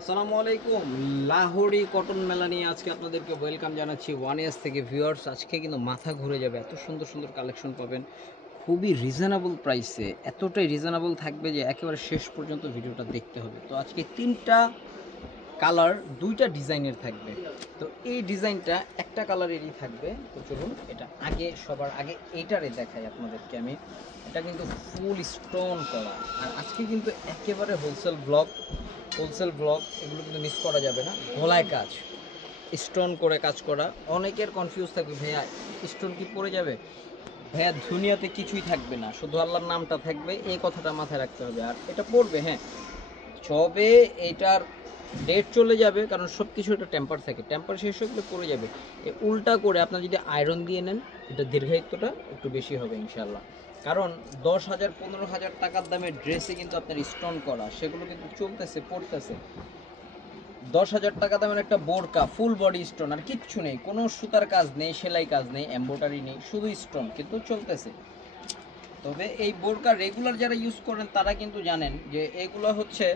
আসসালামু আলাইকুম। লাহোরি কটন মেলা নিয়ে আজকে আপনাদেরকে ওয়েলকাম জানাচ্ছি ওয়ান ইয়ার্স থেকে। ভিউয়ার্স, আজকে কিন্তু মাথা ঘুরে যাবে, এত সুন্দর সুন্দর কালেকশন পাবেন খুবই রিজনেবল প্রাইসে। এতটাই রিজনেবল থাকবে যে একেবারে শেষ পর্যন্ত ভিডিওটা দেখতে হবে। তো আজকে তিনটা কালার, দুইটা ডিজাইনের থাকবে। তো এই ডিজাইনটা একটা কালারেরই থাকবে। তো চলুন এটা সবার আগে এইটারে দেখাই আপনাদেরকে আমি। এটা কিন্তু ফুল স্টোন করা, আর আজকে কিন্তু একেবারে হোলসেল ব্লক এগুলো কিন্তু মিস করা যাবে না। গলায় কাজ, স্টোন করে কাজ করা। অনেকের কনফিউজ থাকবে, ভাইয়া স্টোন কি পড়ে যাবে? ভাইয়া দুনিয়াতে কিছুই থাকবে না, শুধু আল্লাহর নামটা থাকবে, এই কথাটা মাথায় রাখতে হবে। আর এটা পড়বে, হ্যাঁ, যবে এটার ডেট চলে যাবে, কারণ সব কিছু এটা টেম্পার থাকে, টেম্পার শেষ হয়ে পড়ে যাবে। উল্টা করে আপনার যদি আয়রন দিয়ে নেন, এটা দীর্ঘায়িত্বটা একটু বেশি হবে ইনশাল্লাহ। কারণ 10,000 15,000 টাকার দামের ড্রেসে কিন্তু আপনার স্টোন করা, সেগুলো কিন্তু চলতেছে, পড়তেছে। 10,000 টাকা দামের একটা বোরকা ফুল বডি স্টোন, আর কিচ্ছু নেই, কোনো সুতার কাজ নেই, সেলাই কাজ নেই, এমব্রয়ডারি নেই, শুধু স্টোন, কিন্তু চলতেছে। তবে এই বোরকা রেগুলার যারা ইউজ করেন তারা কিন্তু জানেন যে এগুলো হচ্ছে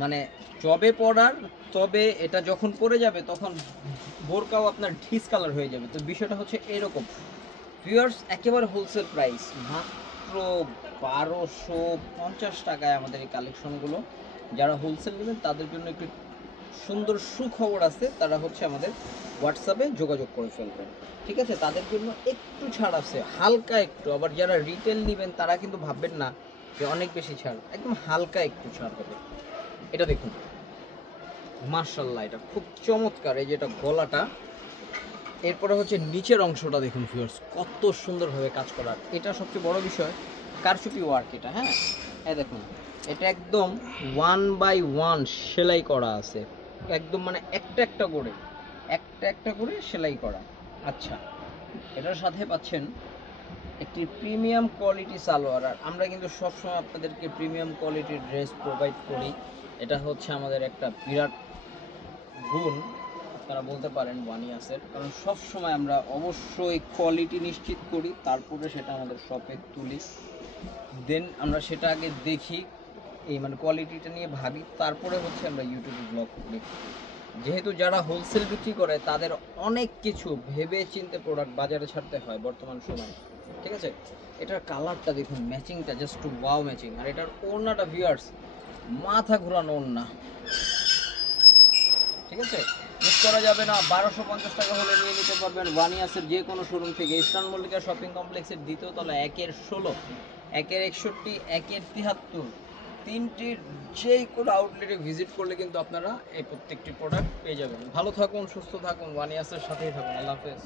মানে জবে পরার, তবে এটা যখন পরে যাবে তখন বোরকাও আপনার ডিসকালার হয়ে যাবে। তো বিষয়টা হচ্ছে এরকম। ভিউয়ার্স, একেবারে হোলসেল প্রাইস মাত্র 1250 টাকায় আমাদের এই কালেকশনগুলো। যারা হোলসেল নেবেন তাদের জন্য একটু সুন্দর সুখবর আছে, তারা হচ্ছে আমাদের হোয়াটসঅ্যাপে যোগাযোগ করে ফেলবেন, ঠিক আছে? তাদের জন্য একটু ছাড় আছে, হালকা একটু। আবার যারা রিটেল নেবেন তারা কিন্তু ভাববেন না যে অনেক বেশি ছাড়, একদম হালকা একটু ছাড় হবে। এটা দেখুন, মার্শাল্লাহ, এটা খুব চমৎকার। এই যেটা গলাটা, এরপরে হচ্ছে নিচের অংশটা দেখুন ভিউয়ার্স, কত সুন্দরভাবে কাজ করার। এটা সবচেয়ে বড় বিষয়, কারচুপি ওয়ার্ক এটা, হ্যাঁ। এই দেখুন, এটা একদম 1 by 1 সেলাই করা আছে, একদম মানে একটা একটা করে সেলাই করা। আচ্ছা, এটার সাথে পাচ্ছেন একটি প্রিমিয়াম কোয়ালিটি সালোয়ার। আর আমরা কিন্তু সবসময় আপনাদেরকে প্রিমিয়াম কোয়ালিটির ড্রেস প্রোভাইড করি, এটা হচ্ছে আমাদের একটা বিরাট গুণ, আপনারা বলতে পারেন ওয়ান ইয়ার্সের। কারণ সব সময় আমরা অবশ্যই কোয়ালিটি নিশ্চিত করি, তারপরে সেটা আমাদের শপে তুলি, দেন আমরা সেটা আগে দেখি, এই মানে কোয়ালিটিটা নিয়ে ভাবি, তারপরে হচ্ছে আমরা ইউটিউবে ব্লগ করি। যেহেতু যারা হোলসেল বিক্রি করে তাদের অনেক কিছু ভেবে চিন্তে প্রোডাক্ট বাজারে ছাড়তে হয় বর্তমান সময়ে, ঠিক আছে? এটার কালারটা দেখুন, ম্যাচিংটা জাস্ট টু ওয়াও ম্যাচিং। আর এটার ওড়নাটা ভিউয়ার্স, মাথা ঘোরানো ওড়না, ঠিক আছে? মিস করা যাবে না। 1250 টাকা হলে নিয়ে নিতে পারবেন ওয়ান ইয়ার্সের যে কোনো শোরুম থেকে। ইস্টার্ন মল্লিকা শপিং কমপ্লেক্সের দ্বিতীয় তলা, 1-এর 16, 1-এর 61, 1-এর 73, তিনটির যে কোনো আউটলেটে ভিজিট করলে কিন্তু আপনারা এই প্রত্যেকটি প্রোডাক্ট পেয়ে যাবেন। ভালো থাকুন, সুস্থ থাকুন, ওয়ান ইয়ার্সের সাথেই থাকুন। আল্লাহ হাফেজ।